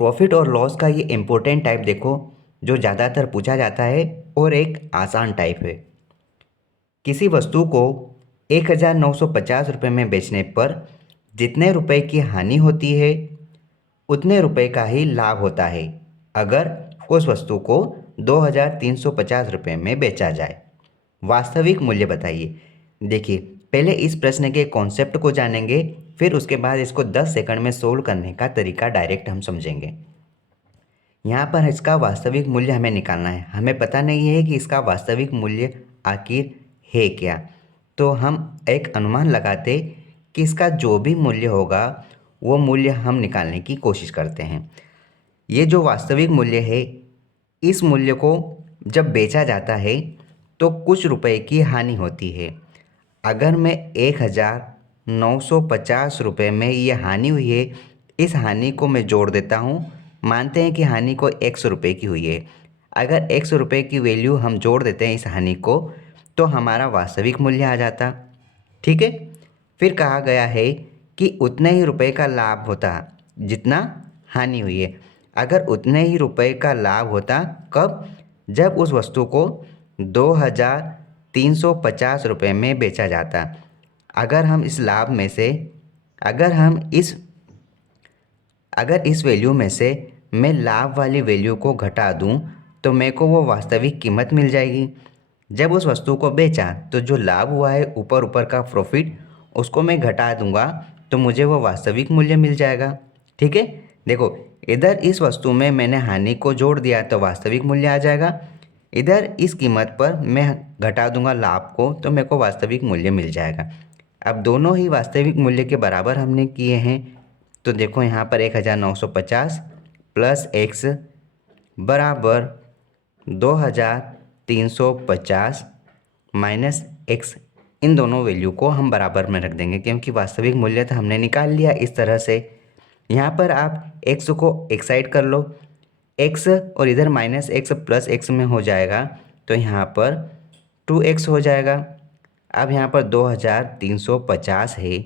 Profit और loss का ये इम्पोर्टेंट टाइप देखो, जो ज़्यादातर पूछा जाता है और एक आसान टाइप है। किसी वस्तु को 1950 रुपये में बेचने पर जितने रुपए की हानि होती है उतने रुपए का ही लाभ होता है अगर उस वस्तु को 2350 रुपये में बेचा जाए। वास्तविक मूल्य बताइए। देखिए, पहले इस प्रश्न के कॉन्सेप्ट को जानेंगे, फिर उसके बाद इसको 10 सेकंड में सोल्व करने का तरीका डायरेक्ट हम समझेंगे। यहाँ पर इसका वास्तविक मूल्य हमें निकालना है। हमें पता नहीं है कि इसका वास्तविक मूल्य आखिर है क्या, तो हम एक अनुमान लगाते कि इसका जो भी मूल्य होगा वो मूल्य हम निकालने की कोशिश करते हैं। ये जो वास्तविक मूल्य है, इस मूल्य को जब बेचा जाता है तो कुछ रुपए की हानि होती है। अगर मैं 1950 रुपये में ये हानि हुई है, इस हानि को मैं जोड़ देता हूँ। मानते हैं कि हानि को 100 रुपये की हुई है। अगर 100 रुपये की वैल्यू हम जोड़ देते हैं इस हानि को, तो हमारा वास्तविक मूल्य आ जाता। ठीक है। फिर कहा गया है कि उतने ही रुपए का लाभ होता जितना हानि हुई है। अगर उतने ही रुपए का लाभ होता कब? जब उस वस्तु को 2350 रुपये में बेचा जाता। अगर हम इस लाभ में से अगर हम इस अगर इस वैल्यू में से मैं लाभ वाली वैल्यू को घटा दूं तो मेरे को वो वास्तविक कीमत मिल जाएगी। जब उस वस्तु को बेचा तो जो लाभ हुआ है ऊपर ऊपर का प्रॉफिट, उसको मैं घटा दूंगा तो मुझे वो वास्तविक मूल्य मिल जाएगा। ठीक है। देखो, इधर इस वस्तु में मैंने हानि को जोड़ दिया तो वास्तविक मूल्य आ जाएगा। इधर इस कीमत पर मैं घटा दूंगा लाभ को तो मेरे को वास्तविक मूल्य मिल जाएगा। अब दोनों ही वास्तविक मूल्य के बराबर हमने किए हैं, तो देखो यहाँ पर 1950 प्लस एक्स बराबर 2350 माइनस एक्स। इन दोनों वैल्यू को हम बराबर में रख देंगे क्योंकि वास्तविक मूल्य तो हमने निकाल लिया इस तरह से। यहाँ पर आप एक्स को एक साइड कर लो, एक्स और इधर माइनस एक्स प्लस एक्स में हो जाएगा तो यहाँ पर 2x हो जाएगा। अब यहाँ पर 2350 है,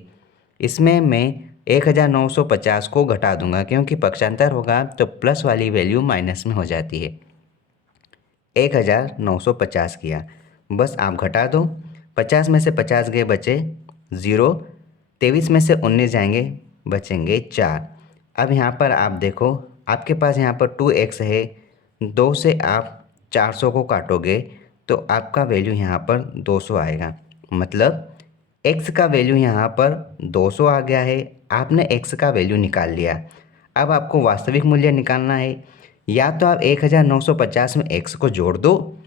इसमें मैं 1950 को घटा दूंगा क्योंकि पक्षांतर होगा तो प्लस वाली वैल्यू माइनस में हो जाती है। 1950 किया, बस आप घटा दो। 50 में से 50 गए, बचे 0। 23 में से 19 जाएंगे, बचेंगे 4। अब यहाँ पर आप देखो, आपके पास यहाँ पर 2x है, 2 से आप 400 को काटोगे तो आपका वैल्यू यहाँ पर 200 आएगा। मतलब x का वैल्यू यहाँ पर 200 आ गया है। आपने x का वैल्यू निकाल लिया। अब आपको वास्तविक मूल्य निकालना है। या तो आप 1950 में x को जोड़ दो,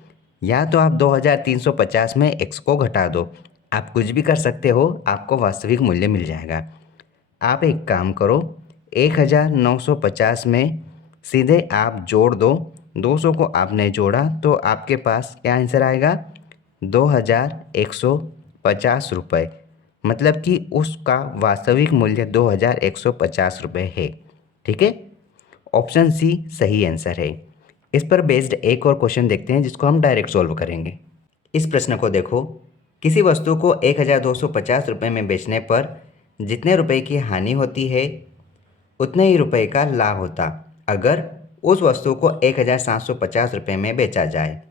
या तो आप 2350 में x को घटा दो। आप कुछ भी कर सकते हो, आपको वास्तविक मूल्य मिल जाएगा। आप एक काम करो, 1950 में सीधे आप जोड़ दो, 200 को आपने जोड़ा तो आपके पास क्या आंसर आएगा? 2150 रुपये। मतलब कि उसका वास्तविक मूल्य 2150 रुपये है। ठीक है। ऑप्शन सी सही आंसर है। इस पर बेस्ड एक और क्वेश्चन देखते हैं जिसको हम डायरेक्ट सॉल्व करेंगे। इस प्रश्न को देखो, किसी वस्तु को 1250 रुपये में बेचने पर जितने रुपए की हानि होती है उतने ही रुपए का लाभ होता अगर उस वस्तु को 1750 रुपये में बेचा जाए।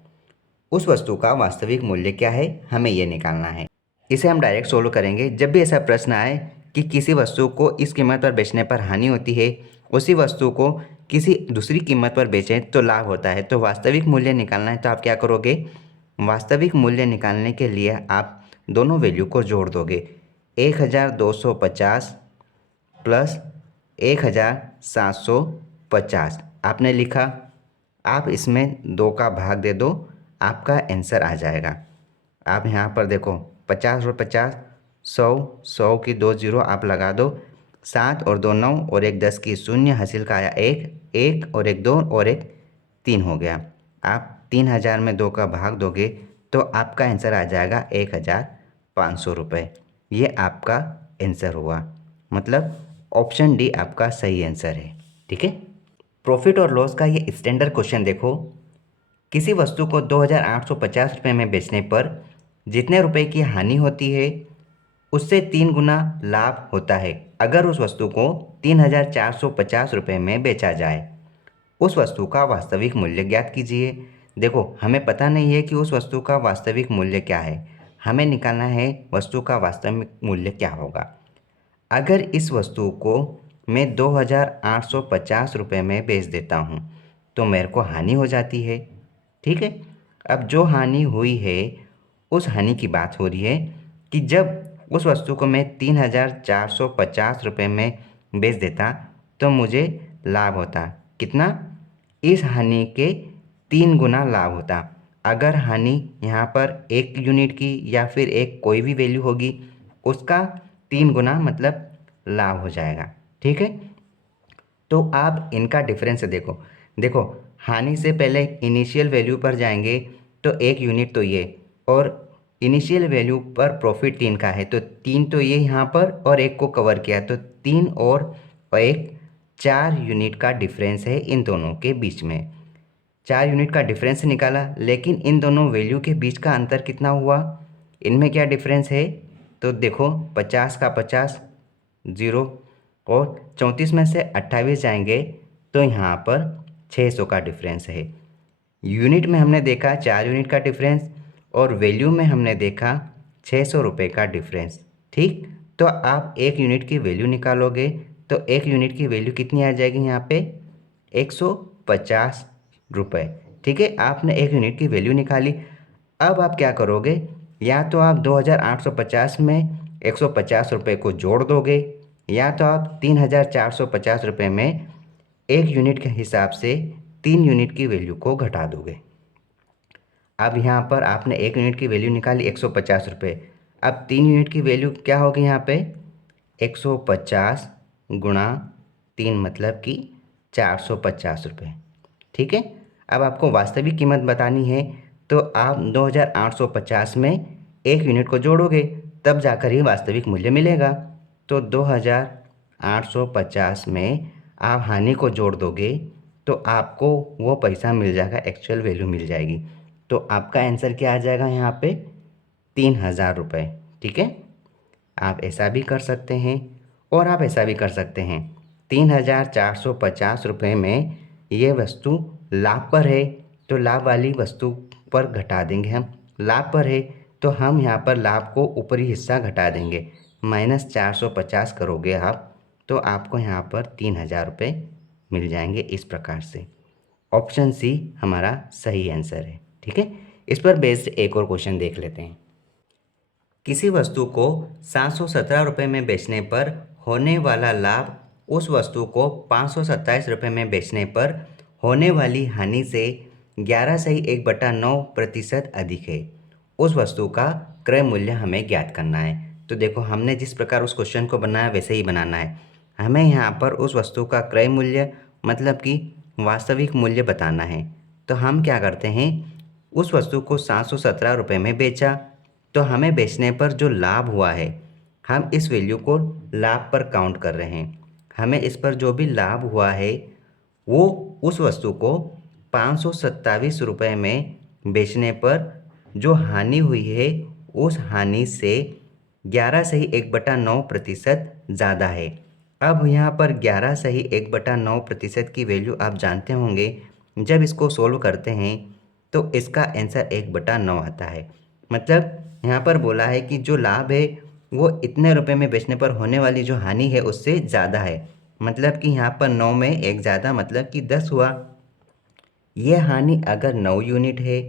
उस वस्तु का वास्तविक मूल्य क्या है, हमें ये निकालना है। इसे हम डायरेक्ट सोल्व करेंगे। जब भी ऐसा प्रश्न आए कि किसी वस्तु को इस कीमत पर बेचने पर हानि होती है, उसी वस्तु को किसी दूसरी कीमत पर बेचें तो लाभ होता है, तो वास्तविक मूल्य निकालना है तो आप क्या करोगे? वास्तविक मूल्य निकालने के लिए आप दोनों वैल्यू को जोड़ दोगे। 1250 प्लस 1750 आपने लिखा। आप इसमें 2 का भाग दे दो, आपका आंसर आ जाएगा। आप यहाँ पर देखो, 50 और 50, 100, 100 की 2 जीरो आप लगा दो, 7 और 2 9 और 1 10 की शून्य, हासिल का आया 1, 1 और 1 2 और 1 3 हो गया। आप 3000 में 2 का भाग दोगे तो आपका आंसर आ जाएगा 1500 रुपये। ये आपका आंसर हुआ। मतलब ऑप्शन डी आपका सही आंसर है। ठीक है। प्रॉफिट और लॉस का ये स्टैंडर्ड क्वेश्चन देखो, किसी वस्तु को 2850 रुपये में बेचने पर जितने रुपए की हानि होती है उससे 3 गुना लाभ होता है अगर उस वस्तु को 3,450 रुपये में बेचा जाए। उस वस्तु का वास्तविक मूल्य ज्ञात कीजिए। देखो, हमें पता नहीं है कि उस वस्तु का वास्तविक मूल्य क्या है, हमें निकालना है वस्तु का वास्तविक मूल्य क्या होगा। अगर इस वस्तु को मैं 2,850 रुपये में बेच देता हूँ तो मेरे को हानि हो जाती है। ठीक है, अब जो हानि हुई है उस हानि की बात हो रही है कि जब उस वस्तु को मैं 3,450 रुपये में बेच देता तो मुझे लाभ होता कितना, इस हानि के 3 गुना लाभ होता। अगर हानि यहाँ पर 1 यूनिट की या फिर एक कोई भी वैल्यू होगी, उसका 3 गुना मतलब लाभ हो जाएगा। ठीक है, तो आप इनका डिफरेंस देखो। देखो, हानि से पहले इनिशियल वैल्यू पर जाएंगे तो 1 यूनिट तो ये, और इनिशियल वैल्यू पर प्रॉफिट 3 का है तो 3 तो ये यहाँ पर और 1 को कवर किया तो 3 और 1 4 यूनिट का डिफरेंस है इन दोनों के बीच में। 4 यूनिट का डिफरेंस निकाला, लेकिन इन दोनों वैल्यू के बीच का अंतर कितना हुआ, इनमें क्या डिफरेंस है, तो देखो 50 का 50 ज़ीरो, और 34 में से 28 जाएंगे तो यहाँ पर 600 का डिफरेंस है। यूनिट में हमने देखा 4 यूनिट का डिफरेंस और वैल्यू में हमने देखा 600 रुपये का डिफरेंस। ठीक, तो आप 1 यूनिट की वैल्यू निकालोगे तो 1 यूनिट की वैल्यू कितनी आ जाएगी यहाँ पे, 150 रुपये। ठीक है, आपने 1 यूनिट की वैल्यू निकाली। अब आप क्या करोगे, या तो आप 2,850 में 150 रुपये को जोड़ दोगे, या तो आप 3,450 रुपये में 1 यूनिट के हिसाब से 3 यूनिट की वैल्यू को घटा दोगे। अब यहाँ पर आपने 1 यूनिट की वैल्यू निकाली 150 रुपये, अब 3 यूनिट की वैल्यू क्या होगी यहाँ पे, 150 गुणा 3 मतलब कि 450 रुपये। ठीक है, अब आपको वास्तविक कीमत बतानी है तो आप 2,850 में 1 यूनिट को जोड़ोगे तब जाकर ही वास्तविक मूल्य मिलेगा। तो 2,850 में आप हानि को जोड़ दोगे तो आपको वो पैसा मिल जाएगा, एक्चुअल वैल्यू मिल जाएगी। तो आपका आंसर क्या आ जाएगा यहाँ पे, 3,000 रुपये। ठीक है, आप ऐसा भी कर सकते हैं और आप ऐसा भी कर सकते हैं। 3,450 रुपये में ये वस्तु लाभ पर है तो लाभ वाली वस्तु पर घटा देंगे हम, लाभ पर है तो हम यहाँ पर लाभ को ऊपरी हिस्सा घटा देंगे, -450 करोगे आप तो आपको यहाँ पर 3,000 रुपये मिल जाएंगे। इस प्रकार से ऑप्शन सी हमारा सही आंसर है। ठीक है, इस पर बेस्ड एक और क्वेश्चन देख लेते हैं। किसी वस्तु को 717 रुपये में बेचने पर होने वाला लाभ उस वस्तु को 527 रुपये में बेचने पर होने वाली हानि से 11/1/9% अधिक है। उस वस्तु का क्रय मूल्य हमें ज्ञात करना है। तो देखो, हमने जिस प्रकार उस क्वेश्चन को बनाया वैसे ही बनाना है। हमें यहाँ पर उस वस्तु का क्रय मूल्य मतलब कि वास्तविक मूल्य बताना है। तो हम क्या करते हैं, उस वस्तु को 717 रुपये में बेचा तो हमें बेचने पर जो लाभ हुआ है हम इस वैल्यू को लाभ पर काउंट कर रहे हैं। हमें इस पर जो भी लाभ हुआ है वो उस वस्तु को 527 रुपये में बेचने पर जो हानि हुई है उस हानि से 11/1/9% ज़्यादा है। अब यहाँ पर 11/1/9% की वैल्यू आप जानते होंगे, जब इसको सोल्व करते हैं तो इसका आंसर 1/9 आता है। मतलब यहाँ पर बोला है कि जो लाभ है वो इतने रुपए में बेचने पर होने वाली जो हानि है उससे ज़्यादा है। मतलब कि यहाँ पर 9 में 1 ज़्यादा मतलब कि 10 हुआ। ये हानि अगर 9 यूनिट है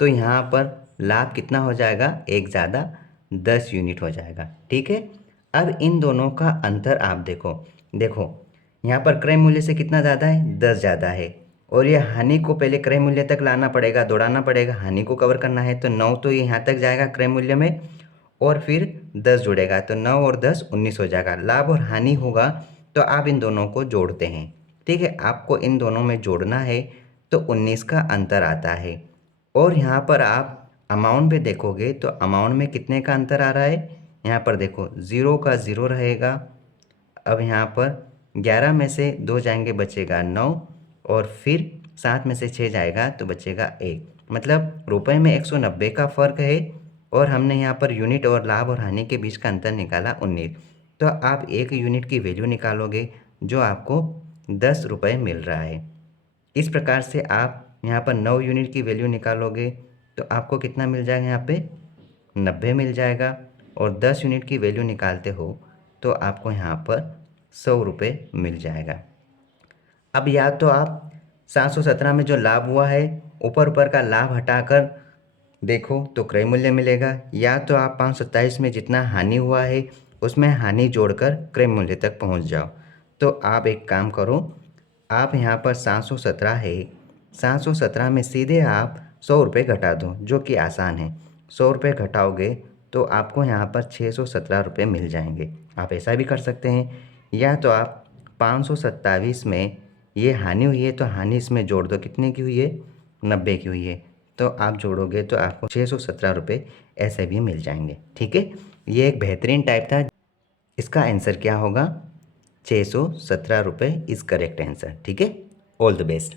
तो यहाँ पर लाभ कितना हो जाएगा, 1 ज़्यादा 10 यूनिट हो जाएगा। ठीक है, अब इन दोनों का अंतर आप देखो। देखो, यहाँ पर क्रय मूल्य से कितना ज़्यादा है, 10 ज़्यादा है, और ये हानि को पहले क्रय मूल्य तक लाना पड़ेगा, दौड़ाना पड़ेगा, हानि को कवर करना है। तो 9 तो ये यहाँ तक जाएगा क्रय मूल्य में और फिर 10 जुड़ेगा तो 9 और 10 19 हो जाएगा। लाभ और हानि होगा तो आप इन दोनों को जोड़ते हैं। ठीक है, आपको इन दोनों में जोड़ना है तो 19 का अंतर आता है। और यहाँ पर आप अमाउंट पे देखोगे तो अमाउंट में कितने का अंतर आ रहा है, यहाँ पर देखो 0 का 0 रहेगा। अब यहाँ पर 11 में से 2 जाएंगे बचेगा 9 और फिर 7 में से 6 जाएगा तो बचेगा 1। मतलब रुपए में 190 का फ़र्क है और हमने यहाँ पर यूनिट और लाभ और हानि के बीच का अंतर निकाला 19। तो आप 1 यूनिट की वैल्यू निकालोगे जो आपको 10 रुपये मिल रहा है। इस प्रकार से आप यहाँ पर 9 यूनिट की वैल्यू निकालोगे तो आपको कितना मिल जाएगा, यहाँ पे 90 मिल जाएगा। और 10 यूनिट की वैल्यू निकालते हो तो आपको यहाँ पर 100 रुपये मिल जाएगा। अब या तो आप 717 में जो लाभ हुआ है ऊपर ऊपर का लाभ हटाकर देखो तो क्रय मूल्य मिलेगा, या तो आप 527 में जितना हानि हुआ है उसमें हानि जोड़कर क्रय मूल्य तक पहुंच जाओ। तो आप एक काम करो, आप यहाँ पर 717 है, 717 में सीधे आप 100 रुपये घटा दो, जो कि आसान है। 100 रुपये घटाओगे तो आपको यहाँ पर 617 रुपये मिल जाएंगे। आप ऐसा भी कर सकते हैं, या तो आप 527 में ये हानि हुई है तो हानि इसमें जोड़ दो, कितने की हुई है, 90 की हुई है, तो आप जोड़ोगे तो आपको 617 रुपये ऐसे भी मिल जाएंगे। ठीक है, ये एक बेहतरीन टाइप था। इसका आंसर क्या होगा, 617 रुपये इज़ करेक्ट आंसर। ठीक है, ऑल द बेस्ट।